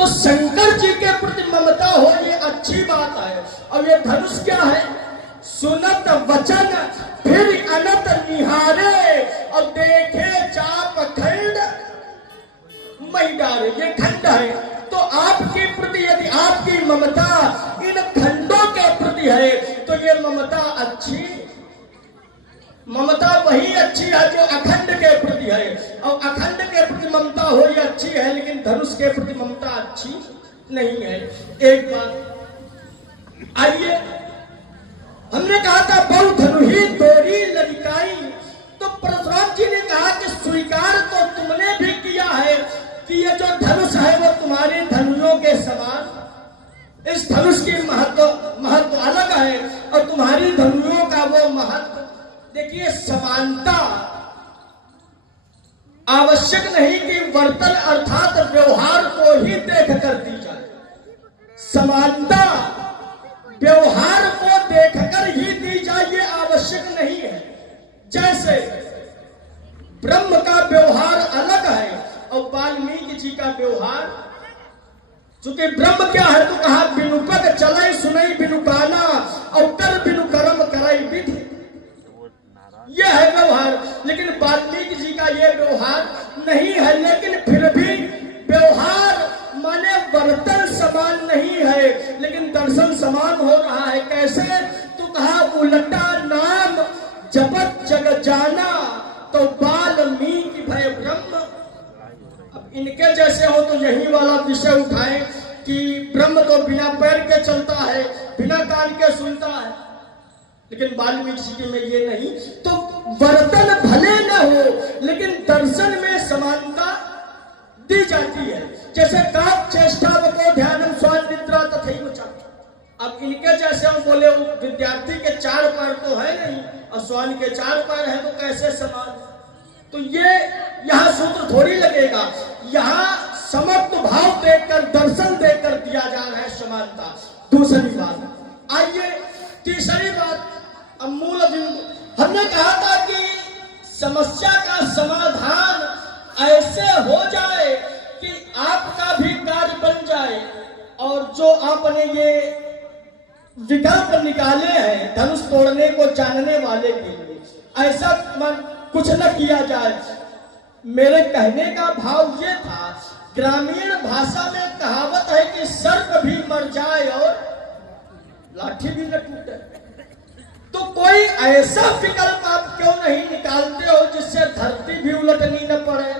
तो शंकर जी के प्रति ममता हो ये अच्छी बात है। और ये धनुष क्या है? सुनत वचन फिर अनत निहारे और देखे चाप खंड मई डारे। ये खंड है, तो आपके प्रति यदि आपकी ममता इन खंडों के प्रति है तो ये ममता अच्छी, ममता वही अच्छी है जो अखंड के प्रति है। और अखंड के प्रति ममता हो ये अच्छी है, लेकिन धनुष के प्रति ममता अच्छी नहीं है। एक बात आइए, हमने कहा था बहु धनु ही दोरी लड़काई, तो परशुराम जी ने कहा कि स्वीकार तो तुमने भी किया है कि ये जो धनुष है वो तुम्हारे धनुषों के समान, इस धनुष की महत्व अलग है और तुम्हारी धनुषों का वो महत्व। देखिए, समानता आवश्यक नहीं कि वर्तन अर्थात व्यवहार को ही देख कर दी जाए। समानता व्यवहार को देखकर ही दी जाए ये आवश्यक नहीं है। जैसे ब्रह्म का व्यवहार अलग है और वाल्मीकि जी का व्यवहार, चूंकि ब्रह्म क्या है तो कहा बिनु पग चलई सुनई बिनु गाना और कर बिनु कर्म करई विधि, यह है व्यवहार। लेकिन वाल्मीकि जी का यह व्यवहार नहीं है। लेकिन फिर भी व्यवहार माने वर्तन समान नहीं है, लेकिन दर्शन समान हो रहा है। कैसे? तो कहा उल्टा नाम जपत जग जाना तो वाल्मीकि भय ब्रह्म। अब इनके जैसे हो तो यही वाला विषय उठाएं कि ब्रह्म तो बिना पैर के चलता है, बिना कान के सुनता है, लेकिन वाल्मीकि जी में ये नहीं। तो वर्तन भले न हो लेकिन दर्शन में समानता दी जाती है। जैसे काक चेष्टा को ध्यानम स्वान निद्रा तथैव च। अब इनके जैसे हम बोले विद्यार्थी के 4 पैर तो है नहीं और स्वान के 4 पैर है, तो कैसे समान? तो ये यहाँ सूत्र थोड़ी लगेगा। यहाँ समत्व भाव देखकर, दर्शन देखकर दिया जा रहा है समानता। दूसरी बात आइए, तीसरी बात मूल बिंदु। हमने कहा था कि समस्या का समाधान ऐसे हो जाए कि आपका भी कार्य बन जाए, और जो आपने ये विकल्प निकाले हैं धनुष तोड़ने को जानने वाले के लिए, ऐसा कुछ न किया जाए। मेरे कहने का भाव ये था, ग्रामीण भाषा में कहावत है कि सर्प भी मर जाए और लाठी भी न टूटे। तो कोई ऐसा विकल्प आप क्यों नहीं निकालते हो जिससे धरती भी उलटनी न पड़े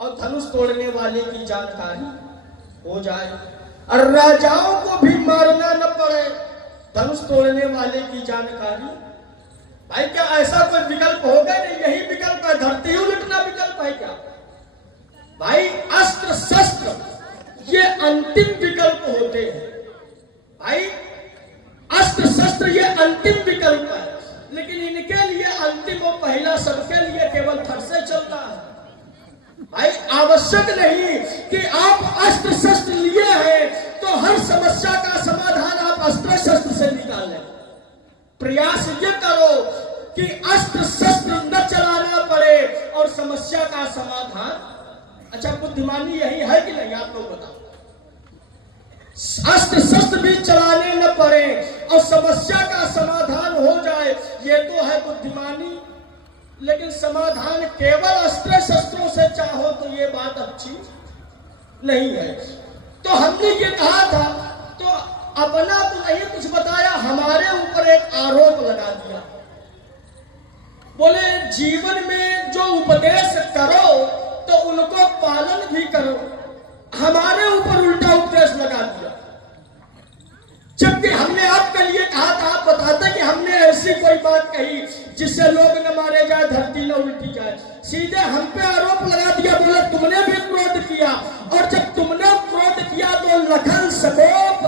और धनुष तोड़ने वाले की जानकारी हो जाए, और राजाओं को भी मारना न पड़े, धनुष तोड़ने वाले की जानकारी। भाई क्या ऐसा कोई विकल्प होगा? नहीं, यही विकल्प है। धरती उलटना विकल्प है क्या? भाई अस्त्र शस्त्र ये अंतिम विकल्प होते हैं। भाई अस्त्र शस्त्र ये अंतिम विकल्प है, लेकिन इनके लिए अंतिम और पहला सबके लिए केवल थर से चलता है। भाई आवश्यक नहीं कि आप अस्त्र शस्त्र लिए हैं तो हर समस्या का समाधान आप अस्त्र शस्त्र से निकाल लें। प्रयास ये करो कि अस्त्र शस्त्र न चलाना पड़े और समस्या का समाधान। अच्छा, बुद्धिमानी यही है कि नहीं? आप लोग बताओ। अस्त्र शस्त्र भी चलाने न पड़े और समस्या का समाधान हो जाए, ये तो है बुद्धिमानी। लेकिन समाधान केवल अस्त्र शस्त्रों से चाहो तो ये बात अच्छी नहीं है। तो हमने ये कहा था, तो अपना तो नहीं कुछ बताया, हमारे ऊपर एक आरोप लगा दिया। बोले जीवन में जो उपदेश करो तो उनको पालन भी करो। हमारे ऊपर उल्टा उपदेश लगा दिया, जबकि हमने आपके लिए कहा था, आप बताते कि हमने ऐसी कोई बात कही जिससे लोग न मारे जाए, धरती न उल्टी जाए। सीधे हम पे आरोप लगा दिया, बोले तुमने भी क्रोध किया, और जब तुमने क्रोध किया तो लखन सकोप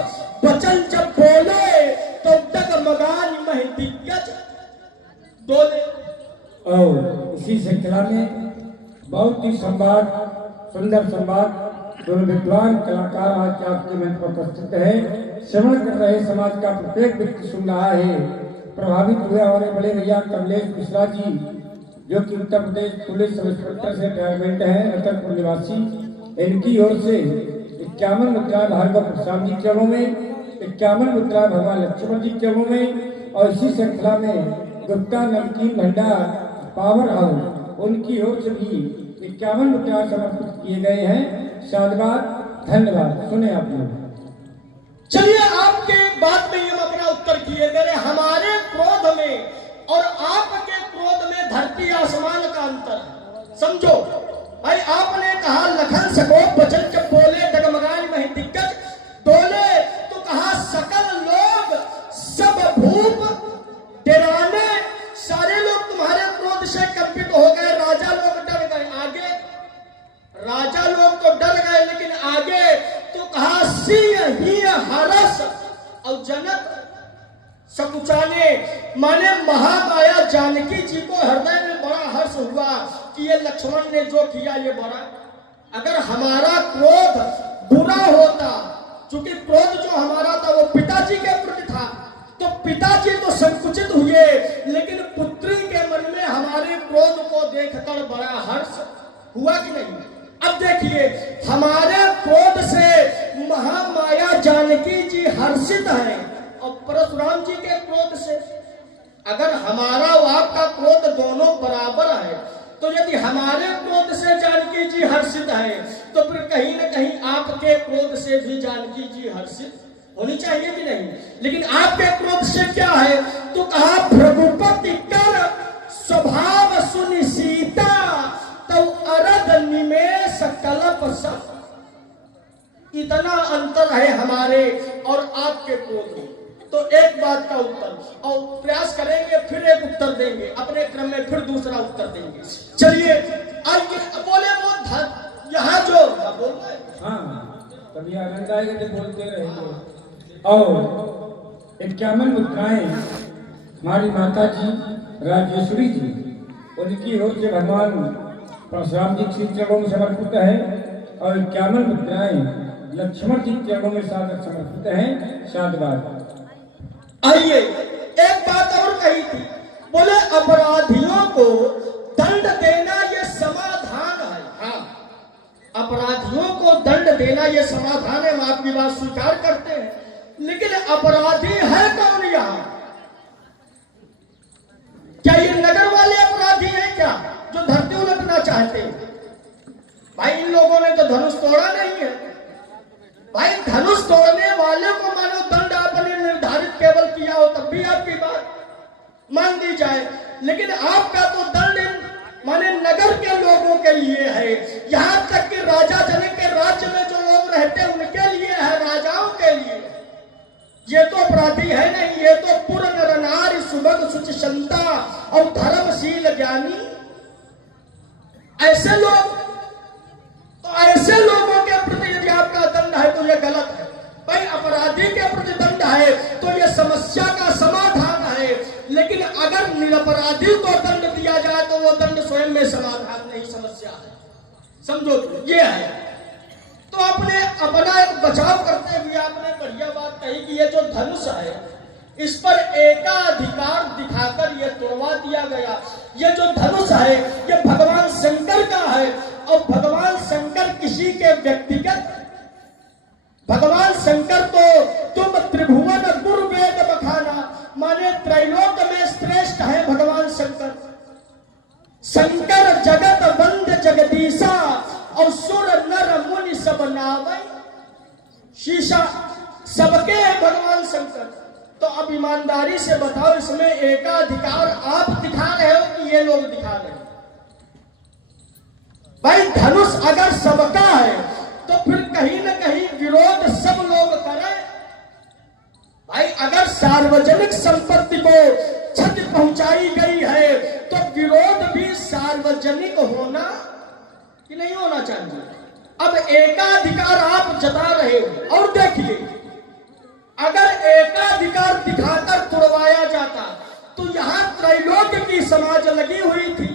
वचन जब बोले तो डगमगान मह दिग्गज बोले। और इसी श्रृंखला में बहुत ही संवाद, सुंदर संवाद दोनों विद्वान कलाकार आज आपके मंच पर प्रस्तुत है। श्रवण कर रहे समाज का प्रत्येक व्यक्ति सुन रहा है। प्रभावित हुए हमारे बड़े भैया कमलेश मिश्रा जी, जो कि Uttar Pradesh police sub inspector से रिटायरमेंट है, रतनपुर निवासी, इनकी ओर से 51 मुद्राएं भार्गव परशुराम जी के चरणों में, 51 मुद्राएं भगवान लक्ष्मण जी के चरणों में, और इसी श्रृंखला में गुप्ता नमकीन भंडार पावर हाउस उनकी ओर से भी 51 मुद्राएं समर्पित किए गए हैं। साधुवाद, धन्यवाद। सुने आप लोग। चलिए, आपके बात में हम अपना उत्तर किए दे रहे। हमारे क्रोध में और आपके क्रोध में धरती आसमान का अंतर है, समझो भाई। आपने कहा लखन सकोप बचन जब बोले डगमगाई मही दिग्गज डोले, तो कहा सकल लोग सब भूप डराने, सारे लोग तुम्हारे क्रोध से कंपित हो गए, राजा लोग डर गए। आगे राजा लोग तो डर गए, लेकिन आगे तो कहा सिंह ही हरस और जनक सकुचाने, माने महामाया जानकी जी को हृदय में बड़ा हर्ष हुआ कि ये लक्ष्मण ने जो किया ये बड़ा। अगर हमारा क्रोध बुरा होता, चूंकि क्रोध जो हमारा था वो पिताजी के प्रति था, तो पिताजी तो संकुचित हुए, लेकिन पुत्री के मन में हमारे क्रोध को देखकर बड़ा हर्ष हुआ कि नहीं। अब देखिए, हमारे क्रोध से महामाया जानकी जी हर्षित है, और परशुराम जी के क्रोध से, अगर हमारा और आपका क्रोध दोनों बराबर है, तो यदि हमारे क्रोध से जानकी जी हर्षित है, तो फिर कहीं न कहीं आपके क्रोध से भी जानकी जी हर्षित होनी चाहिए कि नहीं। लेकिन आपके क्रोध से क्या है, तो कहा भृगुपति कर स्वभाव सुनि सीता, तो अरद निमेष कलप सब। इतना अंतर है हमारे और आपके क्रोध में। तो एक बात का उत्तर, और प्रयास करेंगे फिर एक उत्तर देंगे, अपने क्रम में फिर दूसरा उत्तर देंगे। चलिए, आइए बोले वो यहाँ जो बोल रहे, हाँ, कभी आनंद आएगा तो बोलते रहेंगे। और 51 मुद्राएं हमारी माता जी राजेश्वरी जी, उनकी ओर से भगवान परशुराम जी के चरणों में समर्पित है, और 51 मुद्राएं लक्ष्मण जी के चरणों में सादर समर्पित हैं। साधुवाद। आइए, एक बात और कही थी, बोले अपराधियों को दंड देना ये समाधान है। हाँ, अपराधियों को दंड देना ये समाधान है, हम आपकी बात स्वीकार करते हैं, लेकिन अपराधी है कौन यहाँ? क्या ये नगर वाले अपराधी हैं क्या, जो धरती उलटना चाहते हैं? भाई, इन लोगों ने तो धनुष तोड़ा नहीं है। भाई, धनुष तोड़ने वाले को मानो दंड आपने निर्धारित केवल किया हो तब भी आपकी बात मान दी जाए, लेकिन आपका तो दंड माने नगर के लोगों के लिए है, यहाँ तक कि राजा जनक के राज्य में जो लोग रहते हैं उनके लिए है, राजाओं के लिए। ये तो अपराधी है नहीं, ये तो पूर्ण नर नारी सुभग सुच क्षमता और धर्मशील ज्ञानी, ऐसे लोग, तो ऐसे लोगों के प्रति यदि आपका दंड है तो यह गलत है। भाई, अपराधी के प्रति दंड है तो यह समस्या का समाधान है, लेकिन अगर निरपराधी को दंड दिया जाए तो वो दंड स्वयं में समाधान नहीं, समस्या है। समझो, ये है। तो आपने अपना एक बचाव करते हुए आपने बढ़िया बात कही कि ये जो धनुष है इस पर एकाधिकार दिखाकर ये तोड़वा दिया गया। ये जो धनुष है ये भगवान शंकर का है, और भगवान शंकर किसी के व्यक्तिगत, भगवान शंकर तो तुम त्रिभुवन गुरु वेद बखाना, माने त्रैलोक में श्रेष्ठ है भगवान शंकर। शंकर जगत वंद जगदीशा, और सुर नर मुनि सब नावै शीशा, सबके है भगवान शंकर। तो अब ईमानदारी से बताओ, इसमें एकाधिकार आप दिखा रहे हो कि ये लोग दिखा रहे हैं? भाई, धनुष अगर सबका है तो फिर कहीं न कहीं विरोध सब लोग करें। भाई, अगर सार्वजनिक संपत्ति को क्षति पहुंचाई गई है तो विरोध भी सार्वजनिक होना कि नहीं होना चाहिए। अब एकाधिकार आप जता रहे हो, और देखिए, अगर एकाधिकार दिखाकर तुड़वाया जाता तो यहां त्रैलोक्य की समाज लगी हुई थी।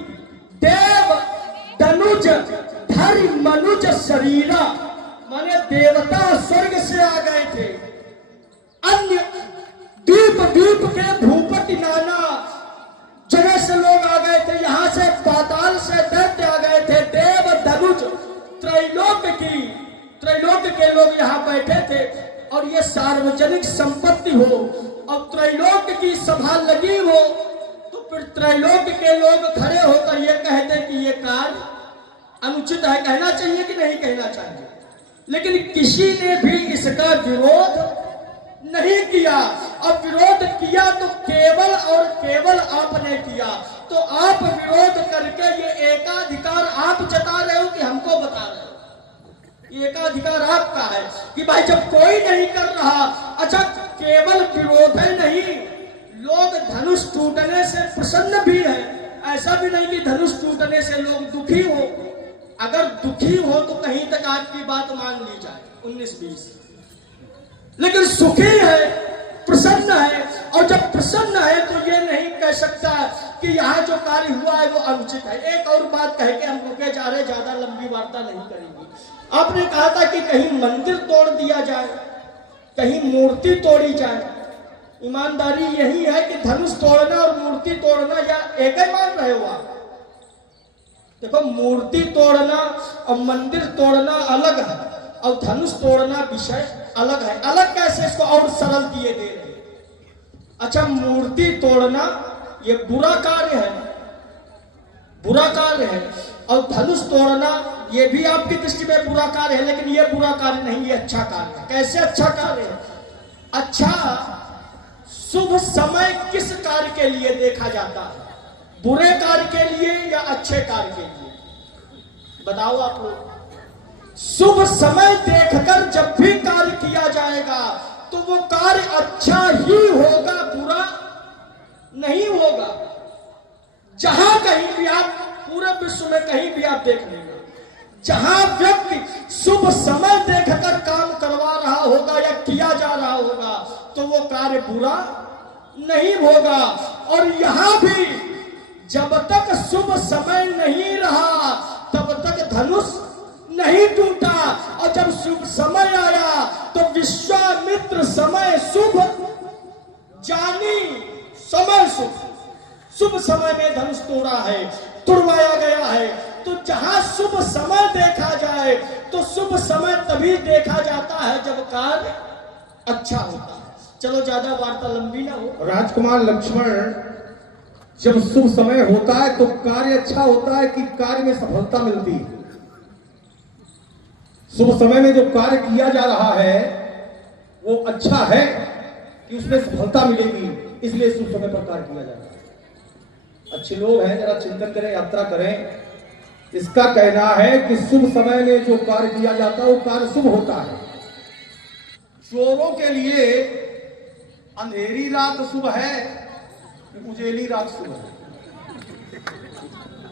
देव धनुज धरि मनुज शरीरा, माने देवता स्वर्ग से आ गए थे, अन्य द्वीप द्वीप के भूपति नाना जगह से लोग आ गए थे, यहां से पाताल से दैत्य आ गए थे। देव धनुज त्रैलोक्य त्रैलोक के लोग यहाँ बैठे थे और ये सार्वजनिक संपत्ति हो और त्रैलोक की सभा लगी हो, तो फिर त्रैलोक के लोग खड़े होकर ये कहते कि ये कार्य अनुचित है। कहना चाहिए कि नहीं कहना चाहिए? लेकिन किसी ने भी इसका विरोध नहीं किया, और विरोध किया तो केवल और केवल आपने किया। तो आप विरोध करके ये एकाधिकार आप जता रहे हो कि हमको बता रहे हो? ये एकाधिकार आपका है कि भाई जब कोई नहीं कर रहा, अच्छा केवल विरोध है नहीं, लोग धनुष टूटने से प्रसन्न भी है। ऐसा भी नहीं कि धनुष टूटने से लोग दुखी हो। अगर दुखी हो तो कहीं तक आपकी बात मान ली जाए 19-20, लेकिन सुखी है, प्रसन्न है। और जब प्रसन्न है तो ये नहीं कह सकता कि यहाँ जो कार्य हुआ है वो अनुचित है। एक और बात कह के हम रुके जा रहे, ज्यादा लंबी वार्ता नहीं करेंगे। आपने कहा था कि कहीं मंदिर तोड़ दिया जाए, कहीं मूर्ति तोड़ी जाए। ईमानदारी यही है कि धनुष तोड़ना और मूर्ति तोड़ना या एक ही मान रहे हो आप? देखो, मूर्ति तोड़ना और मंदिर तोड़ना अलग है और धनुष तोड़ना विषय अलग है। अलग कैसे? इसको और सरल दिए दे रहे। अच्छा, मूर्ति तोड़ना ये बुरा कार्य है, बुरा कार्य है, और धनुष तोड़ना ये भी आपकी दृष्टि में बुरा कार्य है, लेकिन ये बुरा कार्य नहीं, ये अच्छा कार्य है। कैसे अच्छा कार्य है? अच्छा, शुभ समय किस कार्य के लिए देखा जाता है? बुरे कार्य के लिए या अच्छे कार्य के लिए? बताओ आप लोग। शुभ समय देखकर जब भी कार्य किया जाएगा तो वो कार्य अच्छा ही होगा, बुरा नहीं होगा। जहां कहीं भी आप, पूरे विश्व में कहीं भी आप देख लेंगे, जहां व्यक्ति शुभ समय देखकर काम करवा रहा होगा या किया जा रहा होगा तो वो कार्य बुरा नहीं होगा। और यहां भी जब तक शुभ समय नहीं रहा तब तक धनुष नहीं टूटा, और जब शुभ समय आया तो विश्वामित्र समय शुभ जानी समय शुभ, शुभ समय में धनुष तोड़ा है, तुड़वाया गया है। तो जहां शुभ समय देखा जाए तो शुभ समय तभी देखा जाता है जब कार्य अच्छा होता है। चलो ज्यादा वार्ता लंबी ना हो। राजकुमार लक्ष्मण, जब शुभ समय होता है तो कार्य अच्छा होता है कि कार्य में सफलता मिलती है? शुभ समय में जो कार्य किया जा रहा है वो अच्छा है कि उसमें सफलता मिलेगी, इसलिए शुभ समय पर कार्य किया जाता है। अच्छे लोग हैं, जरा चिंतन करें, यात्रा करें। इसका कहना है कि शुभ समय में जो कार्य किया जाता है वो कार्य शुभ होता है। चोरों के लिए अंधेरी रात शुभ है कि उजेली रात शुभ है?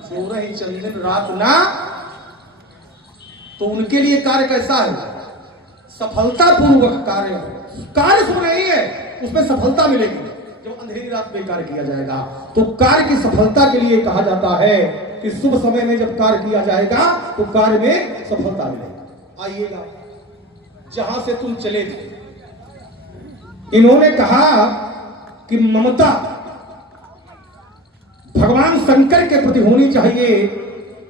चोर ही चंदन रात ना, तो उनके लिए कार्य कैसा है? सफलता पूर्वक कार्य। कार्य शुभ नहीं है, उसमें सफलता मिलेगी। जब अंधेरी रात में कार्य किया जाएगा तो कार्य की सफलता के लिए कहा जाता है कि शुभ समय में जब कार्य किया जाएगा तो कार्य में सफलता मिलेगी। आइएगा, जहां से तुम चले थे, इन्होंने कहा कि ममता भगवान शंकर के प्रति होनी चाहिए,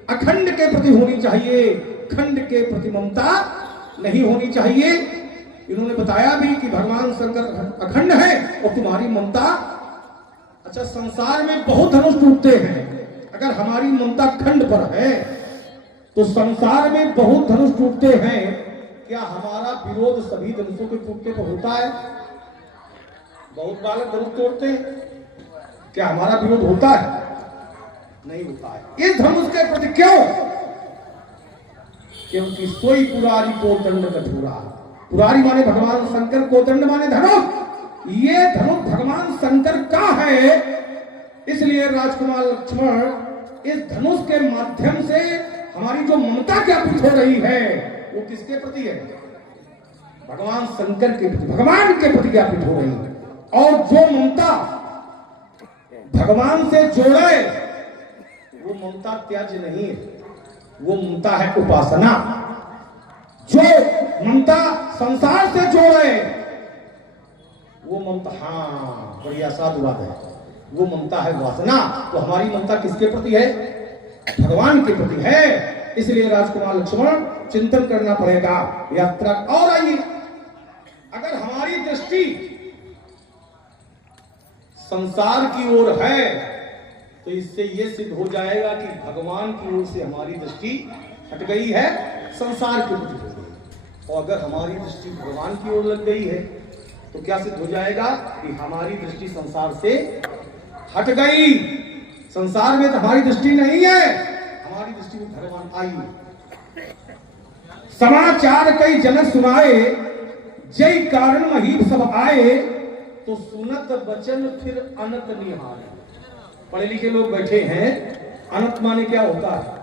अखंड के प्रति होनी चाहिए, खंड के प्रति ममता नहीं होनी चाहिए। इन्होंने बताया भी कि भगवान शंकर अखंड है और तुम्हारी ममता। अच्छा, संसार में बहुत धनुष टूटते हैं, अगर हमारी ममता खंड पर है तो संसार में बहुत धनुष टूटते हैं, क्या हमारा विरोध सभी धनुषों के टूटने पर होता है? बहुत बालक धनुष तोड़ते हैं, क्या हमारा विरोध होता है? नहीं होता है। इस धनुष के प्रति क्यों? क्योंकि सोई पुरारी को दंड कठोरा। पुरारी माने भगवान शंकर, को दंड माने धनुष। ये धनुष भगवान शंकर का है, इसलिए राजकुमार लक्ष्मण इस धनुष के माध्यम से हमारी जो ममता ज्ञापित हो रही है वो किसके प्रति है? भगवान शंकर के प्रति, भगवान के प्रति ज्ञापित हो रही है। और जो ममता भगवान से जोड़े वो ममता त्याज्य नहीं है, वो ममता है उपासना। जो ममता संसार से जोड़े वो ममता, हाँ बढ़िया साधु बात है, वो ममता है वासना। तो हमारी ममता किसके प्रति है? भगवान के प्रति है। इसलिए राजकुमार लक्ष्मण चिंतन करना पड़ेगा यात्रा। और आइए, अगर हमारी दृष्टि संसार की ओर है तो इससे यह सिद्ध हो जाएगा कि भगवान की ओर से हमारी दृष्टि हट गई है, संसार के प्रति हो गई। और अगर हमारी दृष्टि भगवान की ओर लग गई है तो क्या सिद्ध हो जाएगा कि हमारी दृष्टि संसार से हट गई। संसार में तो हमारी दृष्टि नहीं है, हमारी दृष्टि में भगवान आई। समाचार कई जनक सुनाए, जय कारण महीप सब आए, तो सुनत बचन फिर अनत निहारे। पढ़े लिखे लोग बैठे हैं, अनत माने क्या होता है?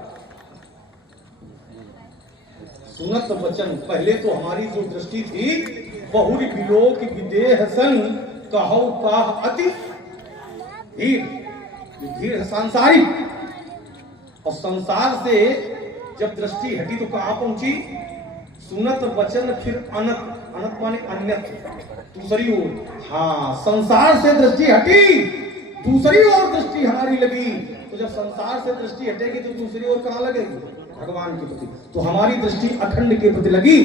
सुनत वचन। पहले तो हमारी जो दृष्टि थी, बहुरी विलोक विदेह सन कहो काह अति धीर, धीर सांसारिक। और संसार से जब दृष्टि हटी तो कहां पहुंची? सुनत वचन फिर अनत, अनत माने अन्यत्र, दूसरी ओर। हाँ, संसार से दृष्टि हटी, दूसरी ओर दृष्टि हमारी लगी। तो जब संसार से दृष्टि हटेगी तो दूसरी ओर कहां लगेगी? भगवान के प्रति। तो हमारी दृष्टि अखंड के प्रति लगी।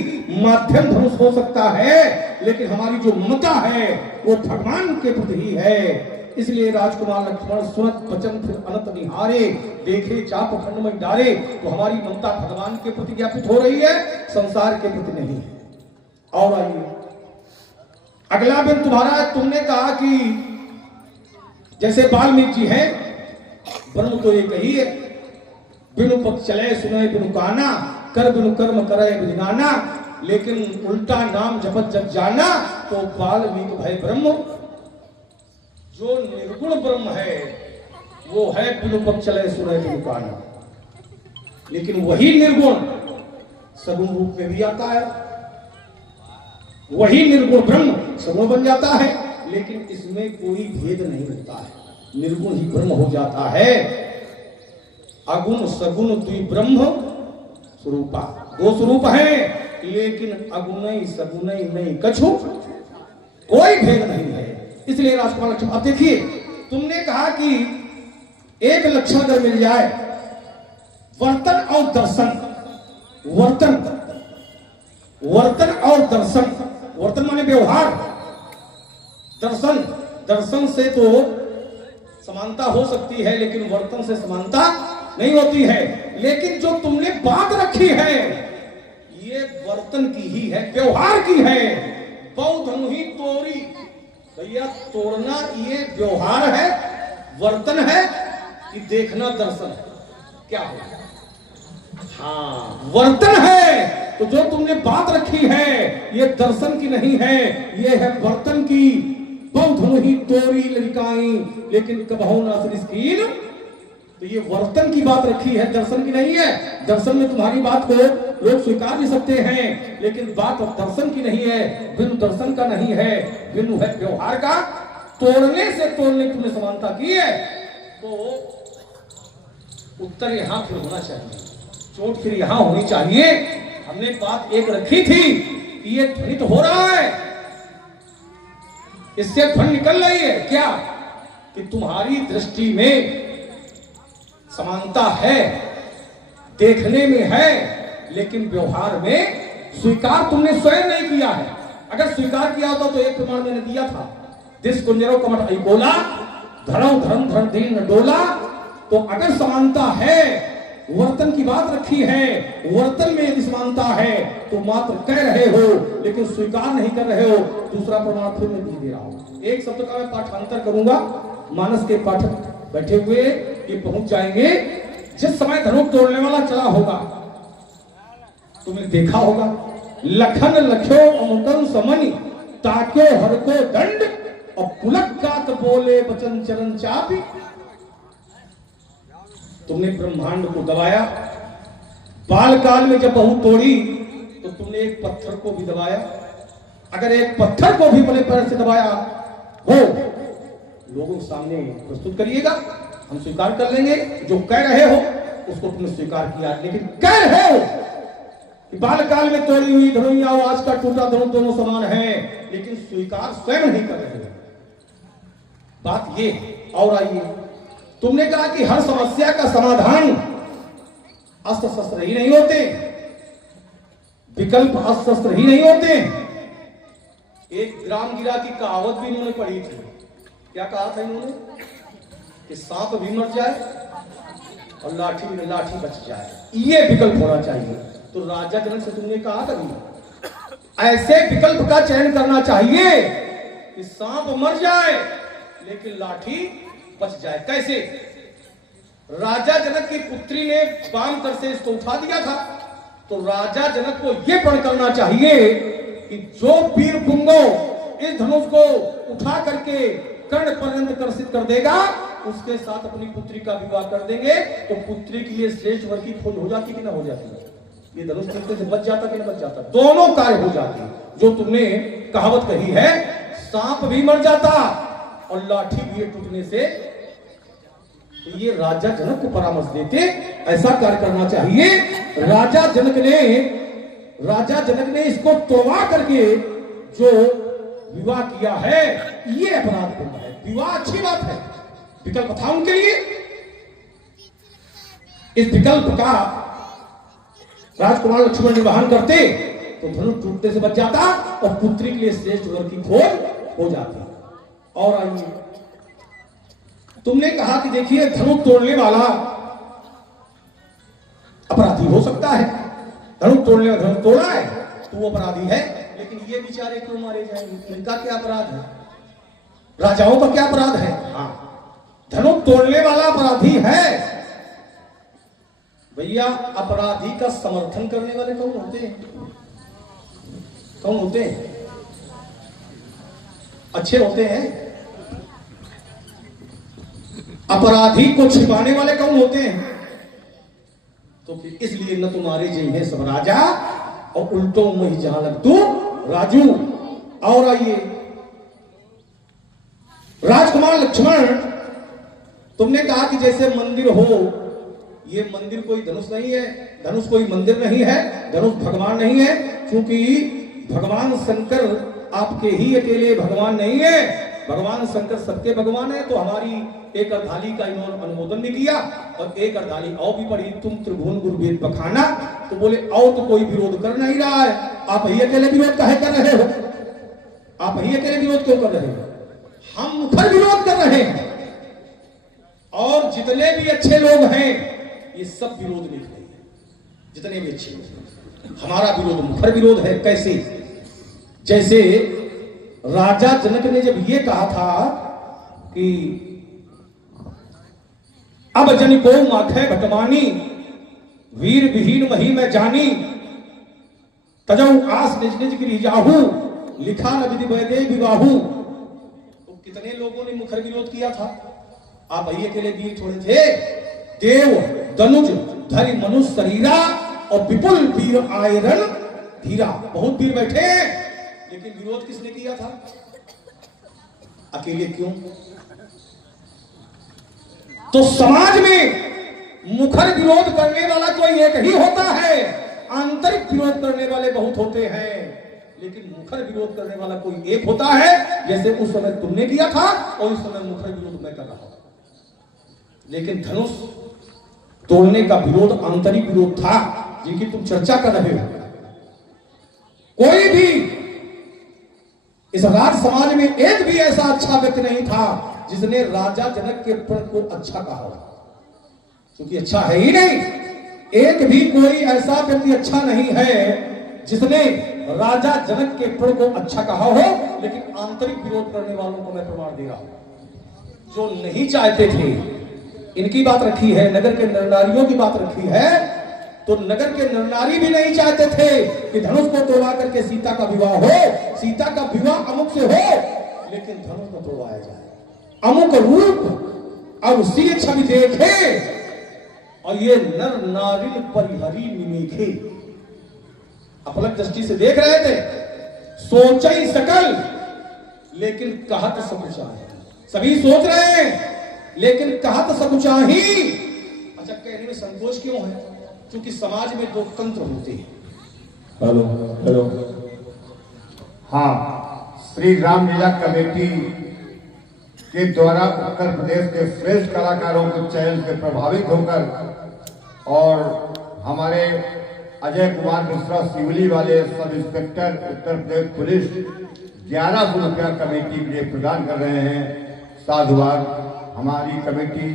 माध्यम धनुष हो सकता है, लेकिन हमारी जो ममता है वो भगवान के प्रति ही है। इसलिए राजकुमार लक्ष्मण सुनत वचन फिर अनंत निहारे, देखे चाप खंड में डाले। तो हमारी ममता भगवान के प्रति ज्ञापित हो रही है, संसार के प्रति नहीं है। और आइए, अगला बिन तुम्हारा, तुमने कहा कि जैसे वाल्मीकि जी है, ब्रह्म तो एक ही है। बिनु पक्ष चले सुने बिनु काना, कर बिनु कर्म करे विज्ञाना। लेकिन उल्टा नाम जपत जब जाना, तो वाल्मीकि भय ब्रह्म। जो निर्गुण ब्रह्म है वो है बिनु पक्ष चले सुने बिनु काना। लेकिन वही निर्गुण सगुण रूप में भी आता है। वही निर्गुण ब्रह्म सगुण बन जाता है, लेकिन इसमें कोई भेद नहीं होता है। निर्गुण ही ब्रह्म हो जाता है। अगुण सगुण द्वि ब्रह्म स्वरूपा, दो स्वरूप है, लेकिन अगुण सगुण नहीं कछु कोई भेद नहीं है। इसलिए राजकुमार लक्ष्मण, अब देखिए, तुमने कहा कि एक लक्षण अगर मिल जाए, वर्तन और दर्शन। वर्तन, वर्तन और दर्शन। वर्तन माने व्यवहार, दर्शन, दर्शन से तो समानता हो सकती है, लेकिन वर्तन से समानता नहीं होती है। लेकिन जो तुमने बात रखी है ये वर्तन की ही है, व्यवहार की है। बौद्धनु ही तोरी, भैया तोड़ना ये व्यवहार है, वर्तन है कि देखना दर्शन है? क्या है? हाँ, वर्तन है। तो जो तुमने बात रखी है ये दर्शन की नहीं है, ये है वर्तन की। बौद्धनु ही तोरी लड़काई, लेकिन कबहू ना सृष्टीन। तो ये वर्तन की बात रखी है, दर्शन की नहीं है। दर्शन में तुम्हारी बात को लोग स्वीकार भी सकते हैं, लेकिन बात दर्शन की नहीं है, बिनु दर्शन का नहीं है, बिनु है व्यवहार का। तोड़ने से तोड़ने की तुमने समानता की है, तो उत्तर यहां फिर होना चाहिए, चोट फिर यहां होनी चाहिए। हमने बात एक रखी थी कि ये ध्वनित हो रहा है, इससे ध्वनि निकल रही है क्या? कि तुम्हारी दृष्टि में समानता है, देखने में है, लेकिन व्यवहार में स्वीकार तुमने स्वयं नहीं किया है। अगर स्वीकार किया होता तो एक प्रमाण मैंने दिया था, दिस कुंजरो कमठ बोला, धर्म धर्म धर्म दीन डोला। तो अगर समानता है, वर्तन की बात रखी है, वर्तन में यदि समानता है तो मात्र कह रहे हो लेकिन स्वीकार नहीं कर रहे हो। दूसरा प्रमाण फिर मैं दे रहा हूं। एक शब्द का मैं पाठांतर करूंगा, मानस के पाठक बैठे हुए ये पहुंच जाएंगे। जिस समय धनुष तोड़ने वाला चला होगा, तुमने देखा होगा, लखन लख्यो अमुकन समनि ताक्यो हर को दंड और पुलक कात बोले बचन चरण चापी। तुमने ब्रह्मांड को दबाया, बाल काल में जब बहू तोड़ी तो तुमने एक पत्थर को भी दबाया। अगर एक पत्थर को भी बड़े पैर से दबाया हो, लोगों के सामने प्रस्तुत करिएगा, हम स्वीकार कर लेंगे। जो कह रहे हो उसको तुमने स्वीकार किया, लेकिन कह रहे हो कि बाल काल में तोड़ी हुई धनुया और आज का टूटा धनुष दोनों समान है, लेकिन स्वीकार स्वयं नहीं कर रहे हो। बात ये है। और आइए, तुमने कहा कि हर समस्या का समाधान अस्त्र शस्त्र ही नहीं होते, विकल्प अस्त्र शस्त्र ही नहीं होते। एक ग्रामगिरा की कहावत भी इन्होंने पढ़ी थी। क्या कहा था इन्होंने कि सांप भी मर जाए और लाठी बच जाए, ये विकल्प होना चाहिए। तो राजा जनक से तुमने कहा कभी ऐसे विकल्प का चयन करना चाहिए कि सांप मर जाए लेकिन लाठी बच जाए। कैसे? राजा जनक की पुत्री ने बाम कर से इसको उठा दिया था, तो राजा जनक को यह प्रण करना चाहिए कि जो वीर पुंगो इस धनुष को उठा करके कर्ण पर्यंत कर्षित कर देगा, उसके साथ अपनी पुत्री का विवाह कर देंगे। तो पुत्री के लिए श्रेष्ठ वर की खोज हो जाती कि ना हो जाती? ये धनुष टूटने से बच जाता कि ना बच जाता? दोनों कार्य हो जाते। जो तुमने कहावत कही है, सांप भी मर जाता और लाठी भी टूटने से, तो ये राजा जनक को परामर्श देते ऐसा कार्य करना चाहिए। राजा जनक ने इसको तोड़वा करके जो विवाह किया है, ये अपराध पूर्ण है। विवाह अच्छी बात है, विकल्प था उनके लिए। इस विकल्प का राजकुमार लक्ष्मण निर्वहन करते तो धनुष टूटने से बच जाता और पुत्री के लिए श्रेष्ठ वर की खोज हो जाती। और आइए, तुमने कहा कि देखिए धनुष तोड़ने वाला अपराधी हो सकता है, धनुष तोड़ने वाला धनुष तोड़ा है तो वो अपराधी है, लेकिन ये बेचारे क्यों मारे जाएंगे? इनका क्या अपराध है? राजाओं का क्या अपराध है? हाँ, धनुष तोड़ने वाला अपराधी है। भैया, अपराधी का समर्थन करने वाले कौन होते हैं? कौन होते हैं? अच्छे होते हैं। अपराधी को छिपाने वाले कौन होते हैं? तो फिर इसलिए न तुम्हारे जिन्हें सब राजा और उल्टो मही जहां लग तू राजू। और आइए, राजकुमार लक्ष्मण, तुमने कहा कि जैसे मंदिर हो, ये मंदिर कोई धनुष नहीं है, धनुष कोई मंदिर नहीं है, धनुष भगवान नहीं है, क्योंकि भगवान शंकर आपके ही अकेले भगवान नहीं है, भगवान शंकर सबके भगवान है। तो हमारी एक अर्धाली का इन्होंने अनुमोदन भी किया और एक अर्धाली और भी पढ़ी, तुम त्रिभुवन गुरु वेद बखाना। तो बोले और तो कोई विरोध कर नहीं रहा है, आप ही अकेले विरोध काहे कर रहे हो? आप ही अकेले विरोध क्यों कर रहे हो? हम मुखर विरोध कर रहे हैं, और जितने भी अच्छे लोग हैं ये सब विरोध लिख रहे हैं, जितने भी अच्छे लोग। हमारा विरोध मुखर विरोध है। कैसे? जैसे राजा जनक ने जब ये कहा था कि अब जन को माखे भटमानी, वीर विहीन मही में जानी, तजऊ आस निज निज गिरी जाहू, लिखा न विधि वैदे विवाहू। तो कितने लोगों ने मुखर विरोध किया था? आप ये अकेले वीर थोड़े थे। देव दनुज धरि मनुष्य शरीरा और विपुल वीर आयरन धीरा। बहुत वीर बैठे, लेकिन विरोध किसने किया था? अकेले क्यों? तो समाज में मुखर विरोध करने वाला कोई एक ही होता है, आंतरिक विरोध करने वाले बहुत होते हैं, लेकिन मुखर विरोध करने वाला कोई एक होता है। जैसे उस समय तुमने किया था और इस समय मुखर विरोध मैं कर रहा हूं। लेकिन धनुष तोड़ने का विरोध आंतरिक विरोध था, जिनकी तुम चर्चा कर रहे हो। कोई भी इस राज समाज में एक भी ऐसा अच्छा व्यक्ति नहीं था जिसने राजा जनक के प्रण को अच्छा कहा हो, क्योंकि अच्छा है ही नहीं। एक भी कोई ऐसा व्यक्ति अच्छा नहीं है जिसने राजा जनक के प्रण को अच्छा कहा हो, लेकिन आंतरिक विरोध करने वालों को मैं प्रमाण दे रहा हूं। जो नहीं चाहते थे, इनकी बात रखी है, नगर के नरनारियों की बात रखी है, तो नगर के नरनारी भी नहीं चाहते थे कि धनुष को तोड़वा करके सीता का विवाह हो, सीता का विवाह अमुक से हो, लेकिन धनुष को तोड़वाया जाए। अमुक रूप और सी छवि देखे और ये नर नारी परिहरी निमेखे। अपलक दृष्टि से देख रहे थे, सोचा ही सकल लेकिन कहत सकुचा है। सभी सोच रहे हैं लेकिन कहत सकुचा ही। अच्छा, कहने में संकोच क्यों है? क्योंकि समाज में दो तंत्र होते हैं। हेलो हेलो, हाँ, श्री रामलीला कमेटी के द्वारा उत्तर प्रदेश के श्रेष्ठ कलाकारों के चयन से प्रभावित होकर और हमारे अजय कुमार मिश्रा सिवली वाले sub inspector Uttar Pradesh police 1100 रुपया कमेटी के लिए प्रदान कर रहे हैं। साधुवाद। हमारी कमेटी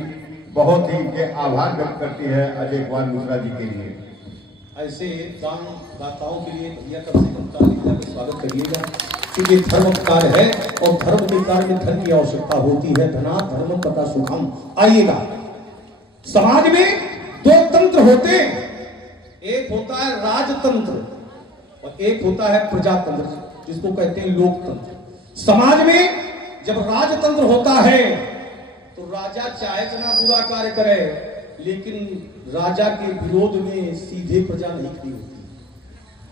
बहुत ही इनके आभार व्यक्त करती है अजय कुमार मिश्रा जी के लिए। ऐसे दानदाताओं के लिए भैया कम से कम तालियों का स्वागत करिएगा, क्योंकि धर्म कार्य है और धर्म के कार्य में धन की आवश्यकता होती है। धना धर्म तथा सुखम। आइएगा, समाज में दो तंत्र होते हैं, एक होता है राजतंत्र और एक होता है प्रजातंत्र, जिसको कहते हैं लोकतंत्र। समाज में जब राजतंत्र होता है तो राजा चाहे जितना बुरा कार्य करे, लेकिन राजा के विरोध में सीधे प्रजा नहीं खड़ी होती,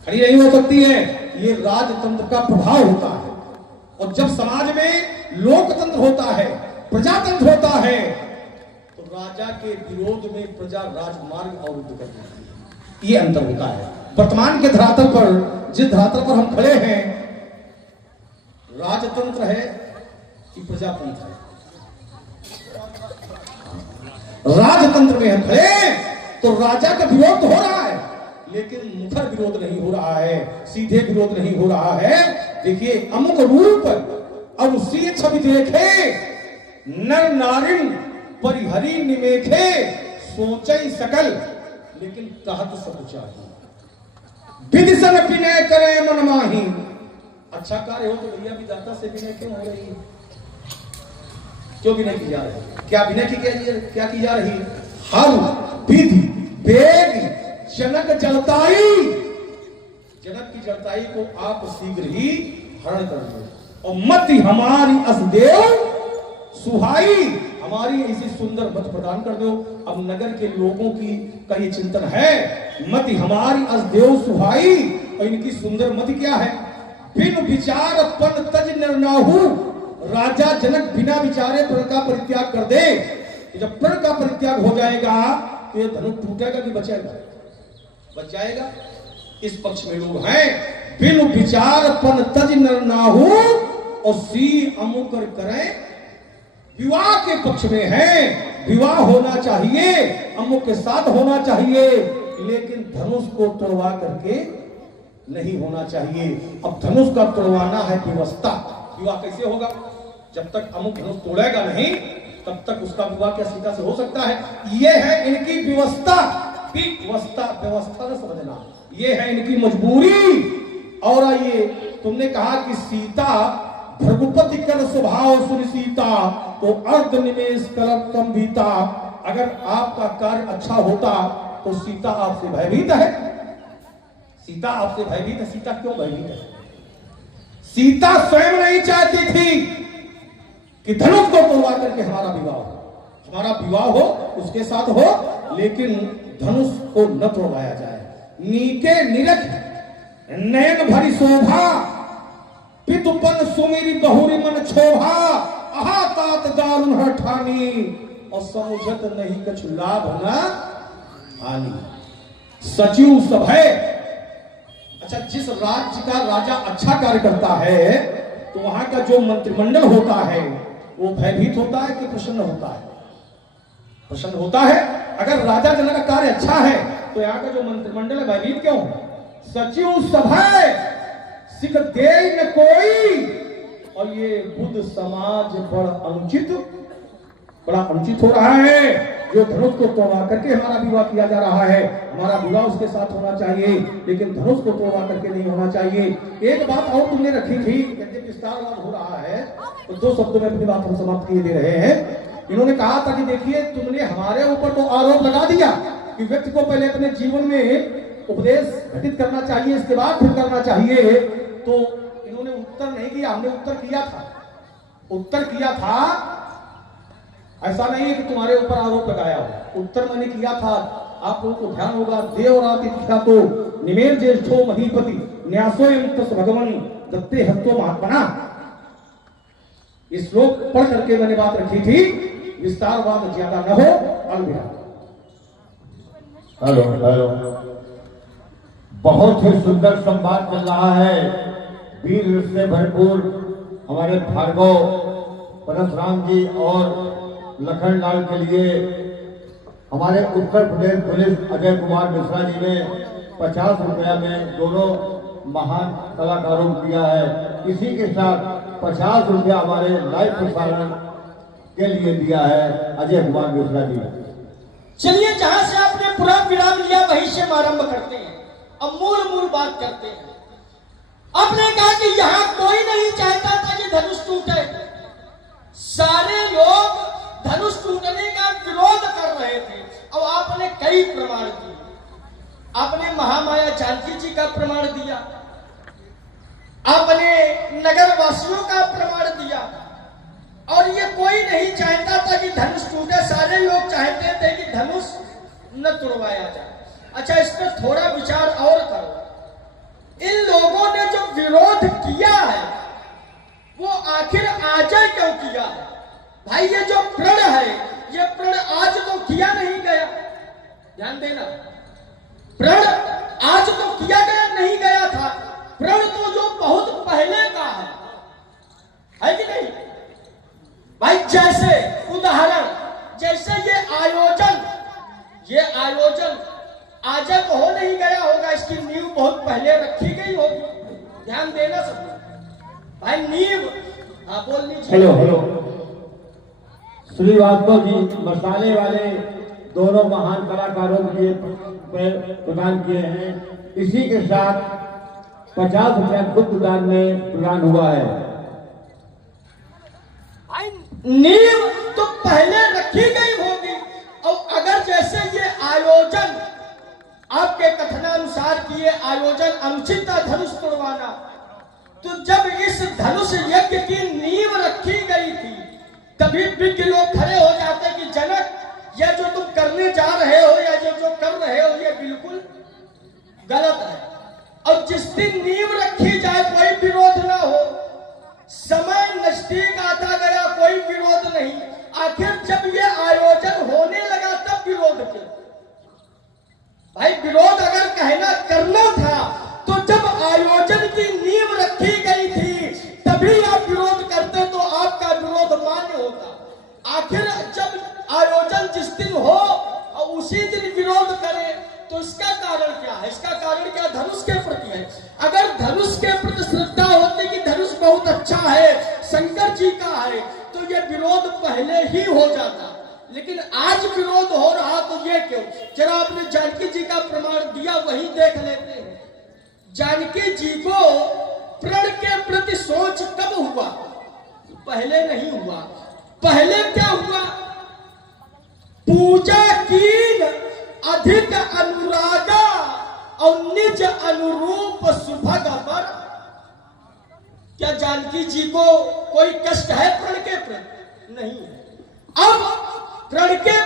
खड़ी नहीं हो सकती है। ये राजतंत्र का प्रभाव होता है। और जब समाज में लोकतंत्र होता है, प्रजातंत्र होता है, तो राजा के विरोध में प्रजा राजमार्ग अवरुद्ध कर देती है। ये अंतर होता है। वर्तमान के धरातल पर, जिस धरातल पर हम खड़े हैं, राजतंत्र है कि प्रजातंत्र है? राजतंत्र में हम खड़े तो राजा का विरोध तो हो रहा है, लेकिन मुखर विरोध नहीं हो रहा है, सीधे विरोध नहीं हो रहा है। देखिए, अमुक रूप और उसी छवि देखे, नर नारिन परिहरी निमेखे, सोचे सकल लेकिन कहत सब चाहिए, विधि सन विनय करे मन माही। अच्छा कार्य हो तो भैया विधाता से विनय क्यों हो रही है? क्यों विनय की जा रही है? क्या विनय की क्या की जा रही है? हर विधि वेग जनक जलताई, जनक की जलताई को आप शीघ्र ही हरण कर दो। और मति हमारी असदेव सुहाई, हमारी ऐसी सुंदर मत प्रदान कर दो। अब नगर के लोगों की का ये चिंतन है, मति हमारी असदेव सुहाई। और इनकी सुंदर मति क्या है? बिन विचार पन तज निर्नाहु, राजा जनक बिना विचारे प्रण का परित्याग कर दे। जब प्रण का परित्याग हो जाएगा तो ये धनुष टूटेगा कि बचेगा? बच जाएगा। इस पक्ष में लोग हैं, बिन विचार पन तज निर्नाहु और सी अमुकर करें, विवाह के पक्ष में है। विवाह होना चाहिए, अमुक के साथ होना चाहिए, लेकिन धनुष को तोड़वा करके नहीं होना चाहिए। अब धनुष का तोड़वाना है व्यवस्था। विवाह कैसे होगा? जब तक अमुक धनुष तोड़ेगा नहीं, तब तक उसका विवाह क्या सीता से हो सकता है? ये है इनकी व्यवस्था। व्यवस्था न समझना, ये है इनकी मजबूरी। और ये तुमने कहा कि सीता भृगुपति कर स्वभाव सुन सीता, तो अर्ध निमेश कलम भीता। अगर आपका कार्य अच्छा होता तो सीता आपसे भयभीत है। सीता आपसे भयभीत है। सीता क्यों भयभीत है? सीता स्वयं नहीं चाहती थी कि धनुष को तोड़वा करके हमारा विवाह हो, उसके साथ हो, लेकिन धनुष को न तोड़वाया जाए। नीके निरख नयन भरी शोभा, पितुपन सुमेरी बहुरी मन छोभा, आहा तात दारुण हठानी, और समुझत नहीं कछु लाभ न हानि। सचिव सभय। अच्छा, जिस राज्य का राजा अच्छा कार्य करता है तो वहां का जो मंत्रिमंडल होता है वो भयभीत होता है कि प्रसन्न होता है? प्रसन्न होता है। अगर राजा जनक का कार्य अच्छा है तो यहाँ का जो मंत्रिमंडल है भयभीत क्यों? सचिव सभय सिख दे न कोई। और ये बुद्ध समाज बड़ा अनुचित हो रहा है। जो धनुष को तोड़वा करके हमारा विवाह किया जा रहा है, हमारा विवाह उसके साथ होना चाहिए, लेकिन धनुष को तोड़वा करके नहीं होना चाहिए। एक बात और तुमने रखी थी, यदि विस्तार हो रहा है तो दो शब्दों में अपनी बात हम समाप्त किए दे रहे हैं। इन्होंने कहा था कि देखिए, तुमने हमारे ऊपर तो आरोप लगा दिया कि व्यक्ति को पहले अपने जीवन में उपदेश घटित करना चाहिए, इसके बाद फिर करना चाहिए। तो इन्होंने उत्तर नहीं किया, हमने उत्तर किया था। ऐसा नहीं है कि तुम्हारे ऊपर आरोप लगाया हो, उत्तर मैंने किया था। आप लोगों को ध्यान होगा, देवराति दिखा तो निमेर ज्येष्ठो महीपति न्यासो तस् भगवन दत्ते हत्तो महात्मना। इस श्लोक पढ़ करके मैंने बात रखी थी, विस्तारवाद ज्यादा न हो। अलविदा। हेलो। बहुत ही सुंदर संवाद चल रहा है, वीर से भरपूर। हमारे भार्गव परशुराम जी और लखन लाल के लिए हमारे उत्तर प्रदेश पुलिस अजय कुमार मिश्रा जी ने 50 रुपया में दोनों महान कलाकारों को दिया है। इसी के साथ 50 रुपया हमारे लाइव प्रसारण के लिए दिया है अजय कुमार मिश्रा जी। चलिए, जहां से आपने पूरा विराम लिया वहीं से आरंभ करते हैं। अब मूल बात करते हैं। आपने कहा कि यहां कोई नहीं चाहता था कि धनुष टूटे, सारे लोग धनुष टूटने का विरोध कर रहे थे। और आपने कई प्रमाण दिए। आपने महामाया जानकी जी का प्रमाण दिया, आपने नगर वासियों का प्रमाण दिया, और ये कोई नहीं चाहता था कि धनुष टूटे, सारे लोग चाहते थे कि धनुष न तुड़वाया जाए। अच्छा, इस पर थोड़ा विचार और करो। इन लोगों ने जो विरोध किया है वो आखिर आज क्यों किया है? भाई, ये जो प्रण है, ये प्रण आज तो किया नहीं गया। ध्यान देना, प्रण आज तो किया गया नहीं गया था। प्रण तो जो बहुत पहले का है कि नहीं भाई? जैसे उदाहरण, जैसे ये आयोजन आज तो हो नहीं गया होगा, इसकी नींव बहुत पहले रखी गई होगी। ध्यान देना सब भाई, नींव। हाँ, बोल लीजिए। हेलो श्रीवास्तव जी मसाले वाले दोनों महान कलाकारों के लिए प्रदान किए हैं। इसी के साथ 50 रुपया गुप्त दान में प्रदान हुआ है। नींव तो पहले रखी गई होगी, और अगर जैसे ये आयोजन आपके कथनानुसार कि ये आयोजन अनुचित था धनुष तोड़वाना, तो जब इस धनुष यज्ञ की नींव रखी गई थी तभी भी लोग खड़े हो जाते कि जनक, यह जो तुम करने जा रहे हो या जो कर रहे हो ये बिल्कुल गलत है। और जिस दिन नींव रखी जाए कोई विरोध ना हो, समय नजदीक आता गया कोई विरोध नहीं, आखिर जब ये आयोजन होने लगा तब विरोध क्यों? भाई, विरोध अगर करना था तो जब आयोजन की नींव रखी गई थी तभी आप विरोध करते तो आपका विरोध मान्य होता। आखिर जब आयोजन जिस दिन हो और उसी दिन विरोध करें तो इसका कारण क्या है? इसका कारण क्या धनुष के प्रति है? अगर धनुष के प्रति श्रद्धा होती कि धनुष बहुत अच्छा है, शंकर जी का है, तो ये विरोध पहले ही हो जाता। लेकिन आज विरोध हो रहा तो ये क्यों? जरा आपने जानकी जी का प्रमाण दिया, वही देख लेते हैं। जानकी जी को प्रण के प्रति सोच कब हुआ? पहले नहीं हुआ। पहले क्या हुआ? पूजा की अधिक अनुरागा और निज अनुरूप सुभग बर। क्या जानकी जी को कोई कष्ट है प्रण के प्रति? नहीं है। अब प्रण के